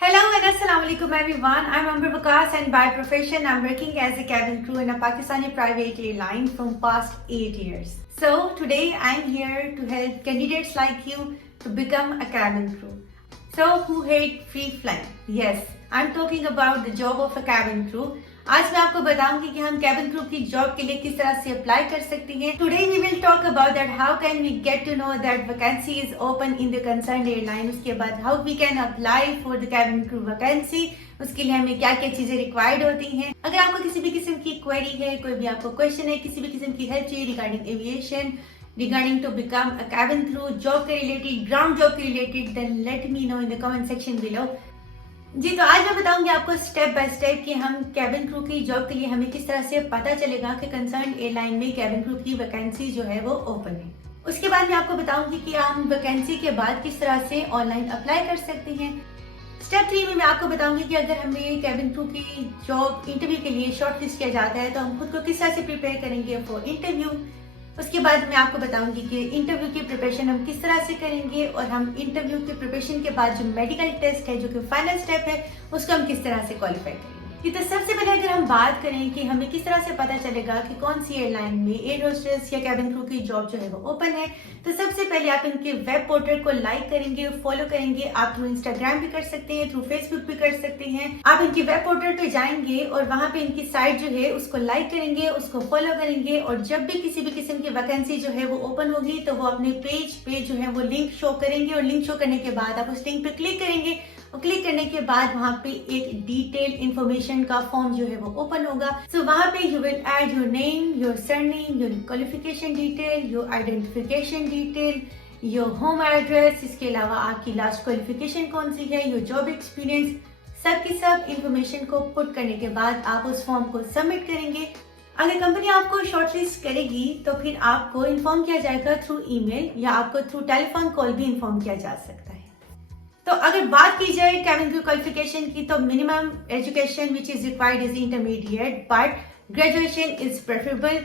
Hello and Assalamualaikum everyone. I'm Amber Vikas and by profession I'm working as a cabin crew in a Pakistani private airline from past 8 years. So today I'm here to help candidates like you to become a cabin crew. So who hate free flying? Yes, I'm talking about the job of a cabin crew. आज मैं आपको बताऊंगी कि हम cabin crew की job के लिए किस तरह से अप्लाई कर सकते हैं. Today we will talk about that how can we get to know that vacancy is open in the concern airline. उसके बाद how we can apply for the cabin crew vacancy. उसके लिए हमें क्या क्या चीजें रिक्वायर्ड होती हैं. अगर आपको किसी भी किस्म की क्वेरी है, कोई भी आपको क्वेश्चन है, किसी भी किस्म की हेल्प चाहिए regarding aviation, regarding to become a cabin crew, job के related, ground job के related, then let me know in the comment section below. जी तो आज मैं बताऊंगी आपको स्टेप बाय स्टेप कि हम कैबिन क्रू की जॉब के लिए हमें किस तरह से पता चलेगा कि कंसर्न एयरलाइन में कैबिन क्रू की वैकेंसी जो है वो ओपन है. उसके बाद मैं आपको बताऊंगी कि हम वैकेंसी के बाद किस तरह से ऑनलाइन अप्लाई कर सकते हैं. स्टेप 3 में मैं आपको बताऊंगी कि अगर हमें कैबिन क्रू की जॉब इंटरव्यू के लिए शॉर्टलिस्ट किया जाता है तो हम खुद को किस तरह से प्रिपेयर करेंगे फॉर इंटरव्यू. उसके बाद मैं आपको बताऊंगी कि इंटरव्यू की प्रिपरेशन हम किस तरह से करेंगे और हम इंटरव्यू की प्रिपरेशन के बाद जो मेडिकल टेस्ट है जो कि फाइनल स्टेप है उसको हम किस तरह से क्वालिफाई करेंगे. तो सबसे पहले अगर हम बात करें कि हमें किस तरह से पता चलेगा कि कौन सी एयरलाइन में एयर होस्टेस या कैबिन क्रू की जॉब जो है वो ओपन है, तो सबसे पहले आप इनके वेब पोर्टल को लाइक करेंगे, फॉलो करेंगे. आप थ्रू इंस्टाग्राम भी कर सकते हैं, थ्रू फेसबुक भी कर सकते हैं. आप इनकी वेब पोर्टल पे जाएंगे और वहां पे इनकी साइट जो है उसको लाइक करेंगे, उसको फॉलो करेंगे और जब भी किसी भी किस्म की वैकेंसी जो है वो ओपन होगी तो वो अपने पेज पे जो है वो लिंक शो करेंगे और लिंक शो करने के बाद आप उस लिंक पे क्लिक करेंगे और क्लिक करने के बाद वहां पे एक डिटेल इंफॉर्मेशन का फॉर्म जो है वो ओपन होगा. सो वहां पे you will add your name, your surname, your qualification detail, your identification detail, your home address. इसके अलावा आपकी लास्ट क्वालिफिकेशन कौन सी है, योर जॉब एक्सपीरियंस, सब की सब इंफॉर्मेशन को पुट करने के बाद आप उस फॉर्म को सबमिट करेंगे. अगर कंपनी आपको शॉर्टलिस्ट करेगी तो फिर आपको इन्फॉर्म किया जाएगा थ्रू ईमेल या आपको थ्रू टेलीफोन कॉल भी इन्फॉर्म किया जा सकता है. तो अगर बात की जाए कैबिन क्रू क्वालिफिकेशन की तो minimum education which is required is intermediate but graduation is preferable.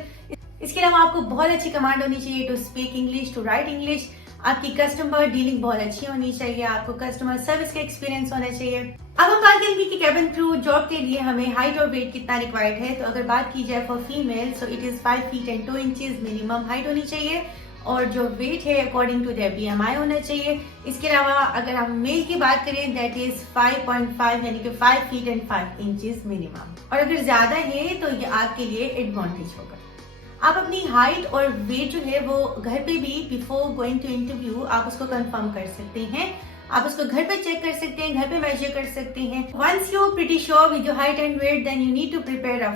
इसके अलावा आपको बहुत अच्छी कमांड होनी चाहिए to speak English, to write English. आपकी कस्टमर डीलिंग बहुत अच्छी होनी चाहिए, आपको कस्टमर सर्विस का एक्सपीरियंस होना चाहिए. अब हम बात करेंगे कि कैबिन क्रू जॉब के लिए हमें हाइट और वेट कितना रिक्वायर्ड है. तो अगर बात की जाए for female so it is 5 feet and 2 inches minimum height होनी चाहिए और जो वेट है अकॉर्डिंग टू देयर बीएमआई होना चाहिए. इसके अलावा अगर हम मेल की बात करें दैट इज 5.5 यानी कि 5 फीट एंड 5 इंचेस मिनिमम. और अगर ज्यादा है तो ये आपके लिए एडवांटेज होगा. आप अपनी हाइट और वेट जो है वो घर पे भी बिफोर गोइंग टू इंटरव्यू आप उसको कंफर्म कर सकते हैं. आप उसको घर पे चेक कर सकते हैं, घर पे मेजर कर सकते हैं. Once you pretty sure with your height and weight then you need to prepare a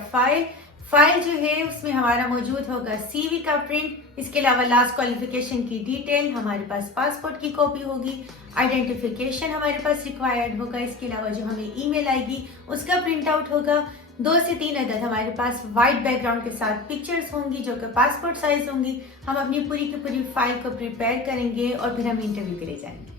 file जो है उसमें हमारा मौजूद होगा सीवी का प्रिंट. इसके अलावा लास्ट क्वालिफिकेशन की डिटेल, हमारे पास पासपोर्ट की कॉपी होगी, आइडेंटिफिकेशन हमारे पास रिक्वायर्ड होगा. इसके अलावा जो हमें ईमेल आएगी उसका प्रिंट आउट होगा. 2 से 3 अदद हमारे पास व्हाइट बैकग्राउंड के साथ पिक्चर्स होंगी जो कि पासपोर्ट साइज होंगी. हम अपनी पूरी की पूरी फाइल को प्रिपेयर करेंगे और फिर हम इंटरव्यू के लिए जाएंगे.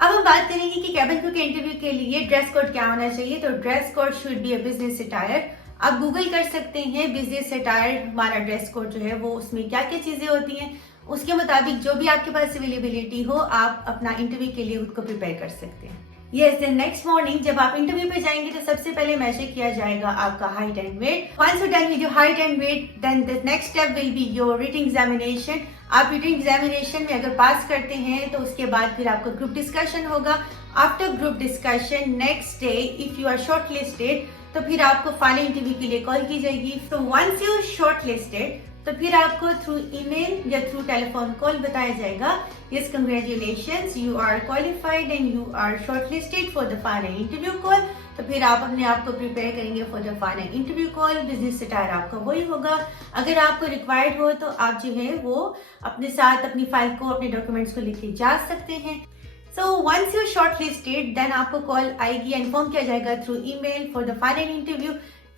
अब हम बात करेंगे कि कैबिन क्रू के इंटरव्यू के लिए ड्रेस कोड क्या होना चाहिए. तो dress code should be a business attire. आप गूगल कर सकते हैं बिजनेस अटायर हमारा ड्रेस कोड जो है वो उसमें क्या क्या चीजें होती हैं, उसके मुताबिक जो भी आपके पास अवेलेबिलिटी हो आप अपना इंटरव्यू के लिए उसको प्रिपेयर कर सकते हैं. यस, देन नेक्स्ट मॉर्निंग जब आप इंटरव्यू पे जाएंगे तो सबसे पहले मेजर किया जाएगा आपका height and weight. Once you done with your height and weight then the next step will be your written examination. आप रिटन एग्जामिनेशन में अगर पास करते हैं तो उसके बाद फिर आपका ग्रुप डिस्कशन होगा. After group discussion next day if you are shortlisted तो फिर आपको फाइनल इंटरव्यू के लिए कॉल की जाएगी. तो वंस यू शॉर्टलिस्टेड तो फिर आपको थ्रू ईमेल या थ्रू टेलीफोन कॉल बताया जाएगा yes congratulations you are qualified and you are shortlisted for the final interview call. तो फिर आप अपने आप को प्रिपेयर करेंगे for the final interview call. Business attire आपका वही होगा. अगर आपको रिक्वायर्ड हो तो आप जो है वो अपने साथ अपनी फाइल को, अपने डॉक्यूमेंट्स को लेके जा सकते हैं. So once you shortlisted then आपको कॉल आएगी, इन्फॉर्म किया जाएगा through email for the final interview.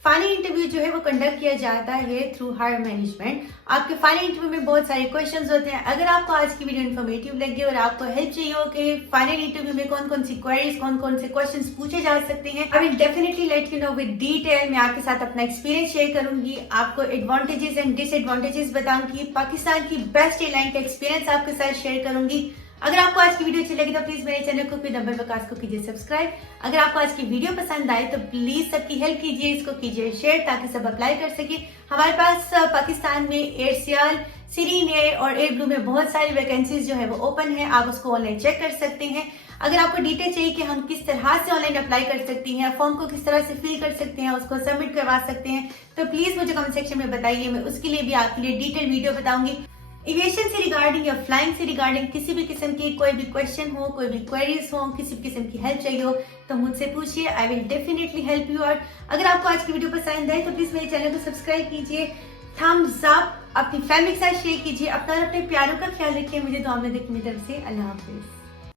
Final interview जो है वो कंडक्ट किया जाता है थ्रू हायर मैनेजमेंट. आपके फाइनल इंटरव्यू में बहुत सारे क्वेश्चंस होते हैं. अगर आपको आज की वीडियो इन्फॉर्मेटिव लगे और आपको हेल्प चाहिए हो कि फाइनल इंटरव्यू में कौन कौन सी क्वेरीज, कौन कौन से क्वेश्चंस पूछे जा सकते हैं, I will definitely let you know with detail. मैं आपके साथ अपना एक्सपीरियंस शेयर करूंगी, आपको एडवांटेजेस एंड डिसएडवांटेजेस बताऊंगी, पाकिस्तान की बेस्ट एयरलाइन का एक्सपीरियंस आपके साथ शेयर करूंगी. अगर आपको आज की वीडियो अच्छी लगी तो प्लीज मेरे चैनल को विद नंबर वकास को कीजिए सब्सक्राइब। अगर आपको आज की वीडियो पसंद आए तो प्लीज सबकी हेल्प कीजिए, इसको कीजिए शेयर ताकि सब अप्लाई कर सके। हमारे पास पाकिस्तान में एयरसियल, सीरीन एयर और एयर ब्लू में बहुत सारी वैकेंसीज जो है वो ओपन है, आप उसको ऑनलाइन चेक कर सकते हैं। अगर आपको डिटेल चाहिए कि हम किस तरह से ऑनलाइन अप्लाई कर सकते हैं, फॉर्म को किस तरह से फिल कर सकते हैं, उसको सबमिट करवा सकते हैं, तो प्लीज मुझे कमेंट सेक्शन में बताइए, मैं उसके लिए भी आपके लिए डिटेल वीडियो बताऊंगी। एविएशन से रिगार्डिंग या फ्लाइंग से रिगार्डिंग किसी भी किस्म की कोई भी क्वेश्चन हो, कोई भी क्वेरीज हो, किसी भी किस्म की हेल्प चाहिए हो तो मुझसे पूछिए, I will definitely help you out. अगर आपको आज की वीडियो पसंद आए तो प्लीज मेरे चैनल को सब्सक्राइब कीजिए, थम्स अप, अपनी फैमिली के साथ शेयर कीजिए, अपना और अपने प्यारों का ख्याल रखिए। मुझे दुआ में देखने की तरफ से अल्लाह हाफिज।